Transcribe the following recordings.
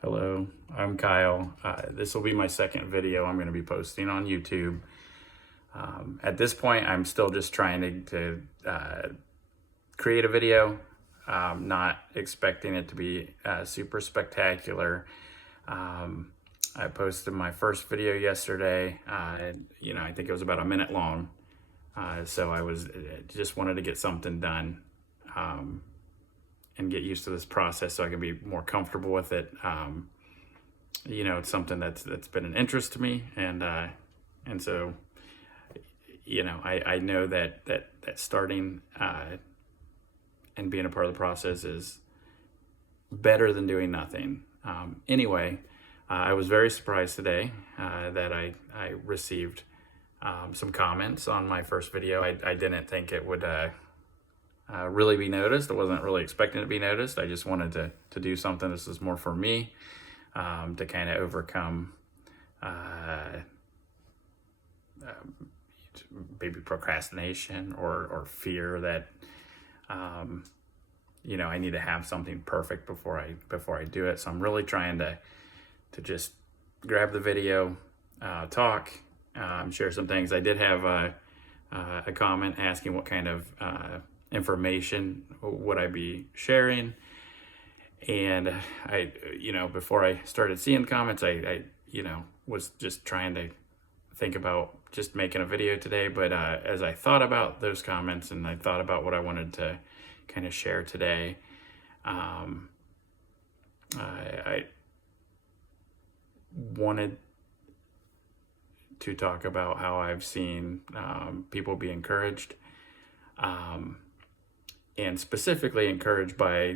Hello, I'm Kyle. This will be my second video I'm going to be posting on YouTube. At this point, I'm still just trying to create a video, not expecting it to be super spectacular. I posted my first video yesterday. I think it was about a minute long. So I just wanted to get something done. And get used to this process so I can be more comfortable with it. It's something that's been an interest to me, and so I know that starting and being a part of the process is better than doing nothing. Anyway, I was very surprised today that I received some comments on my first video. I didn't think it would really be noticed. I wasn't really expecting it to be noticed. I just wanted to do something. This is more for me, to kind of overcome maybe procrastination or fear that I need to have something perfect before I do it. So I'm really trying to just grab the video, talk, share some things. I did have a comment asking what kind of information would I be sharing, and before I started seeing comments, I was just trying to think about just making a video today. But as I thought about those comments and I thought about what I wanted to kind of share today, I wanted to talk about how I've seen people be encouraged, and specifically encouraged by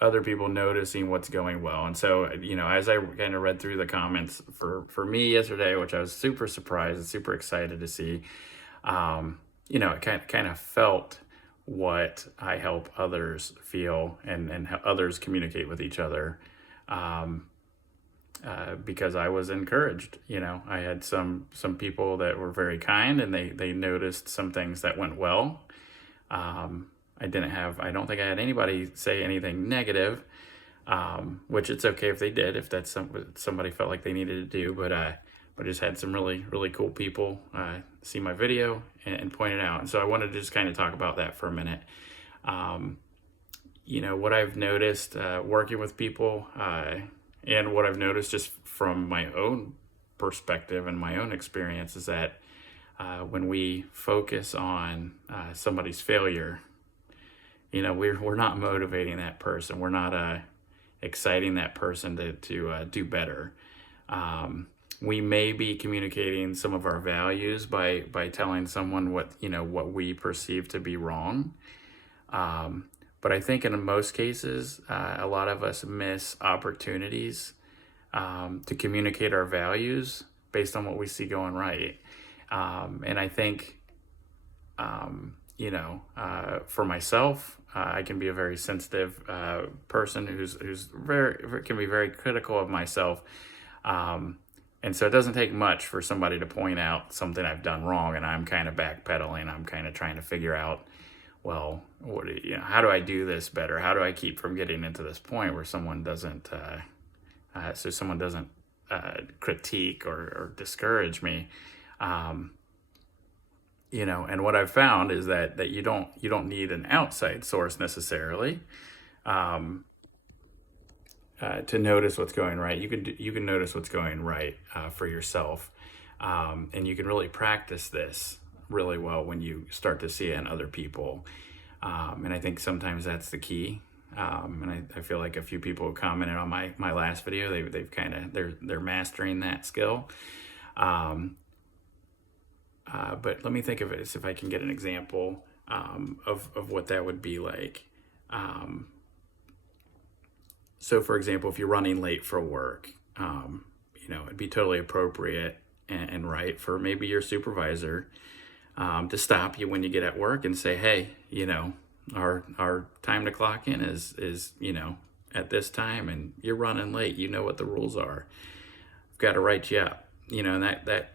other people noticing what's going well. And so, as I kind of read through the comments for me yesterday, which I was super surprised and super excited to see, it kind of felt what I help others feel and how others communicate with each other. Because I was encouraged. I had some people that were very kind, and they noticed some things that went well. I don't think I had anybody say anything negative, which it's okay if they did, if that's somebody felt like they needed to do. But I just had some really, really cool people see my video and point it out. And so I wanted to just kind of talk about that for a minute. What I've noticed working with people, and what I've noticed just from my own perspective and my own experience, is that when we focus on somebody's failure, we're not motivating that person. We're not exciting that person to do better. We may be communicating some of our values by telling someone what we perceive to be wrong. But I think in most cases, a lot of us miss opportunities to communicate our values based on what we see going right. And I think, for myself, I can be a very sensitive person who's can be very critical of myself. And so it doesn't take much for somebody to point out something I've done wrong, and I'm kind of backpedaling. I'm kind of trying to figure out, well, how do I do this better? How do I keep from getting into this point where someone doesn't critique or discourage me? And what I've found is that you don't need an outside source necessarily to notice what's going right. You can notice what's going right for yourself, and you can really practice this really well when you start to see it in other people. And I think sometimes that's the key. And I feel like a few people have commented on my last video. They've kind of they're mastering that skill. But let me think of it as if I can get an example of what that would be like. So, for example, if you're running late for work, it'd be totally appropriate and right for maybe your supervisor to stop you when you get at work and say, hey, our time to clock in is at this time, and you're running late. You know what the rules are. I've got to write you up. And that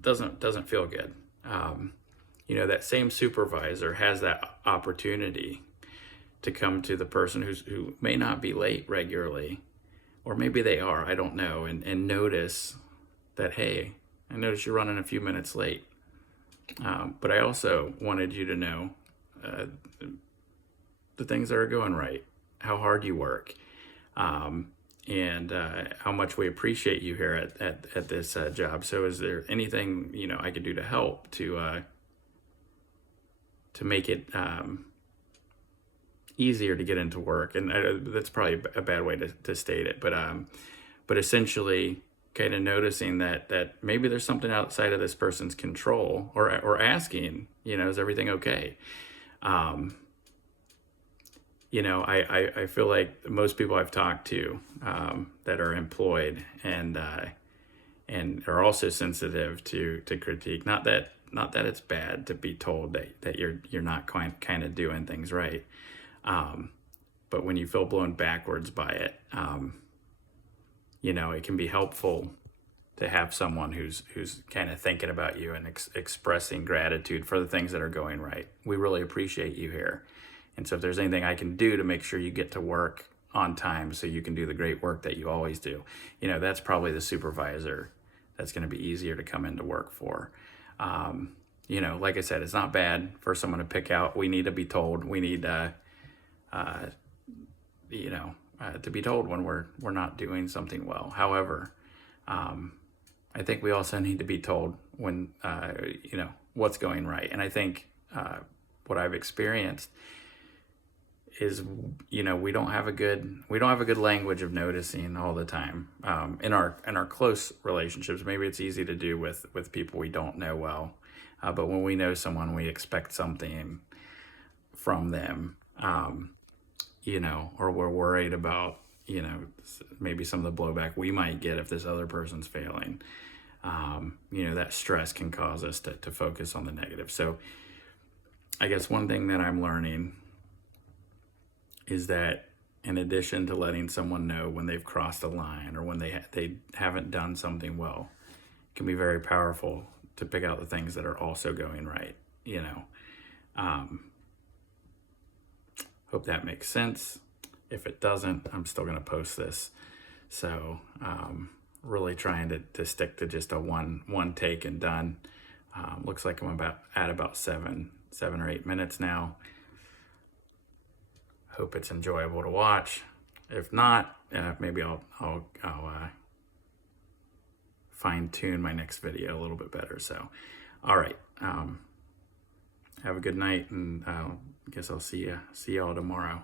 doesn't feel good. That same supervisor has that opportunity to come to the person who may not be late regularly, or maybe they are, I don't know, and notice that, hey, I noticed you're running a few minutes late. But I also wanted you to know uh, the things that are going right, how hard you work, and how much we appreciate you here at this job. So is there anything, I could do to help to make it easier to get into work? And that's probably a bad way to state it, but essentially kind of noticing that maybe there's something outside of this person's control, or asking, is everything okay? I feel like most people I've talked to that are employed and are also sensitive to critique. Not that it's bad to be told that you're not kind of doing things right, but when you feel blown backwards by it, it can be helpful to have someone who's kind of thinking about you and expressing gratitude for the things that are going right. We really appreciate you here. And so if there's anything I can do to make sure you get to work on time so you can do the great work that you always do, that's probably the supervisor that's going to be easier to come into work for. Like I said, it's not bad for someone to pick out. We need to be told. We need to be told when we're not doing something well. However, I think we also need to be told when, what's going right. And I think what I've experienced is, we don't have a good language of noticing all the time. In our close relationships, maybe it's easy to do with people we don't know well. But when we know someone, we expect something from them, or we're worried about, maybe some of the blowback we might get if this other person's failing. That stress can cause us to focus on the negative. So I guess one thing that I'm learning is that, in addition to letting someone know when they've crossed a line or when they haven't done something well, it can be very powerful to pick out the things that are also going right. Hope that makes sense. If it doesn't, I'm still going to post this. So really trying to stick to just a one take and done. Looks like I'm at about 7 or 8 minutes now. Hope it's enjoyable to watch. If not, maybe I'll fine tune my next video a little bit better. So, all right. Have a good night, and I guess I'll see y'all tomorrow.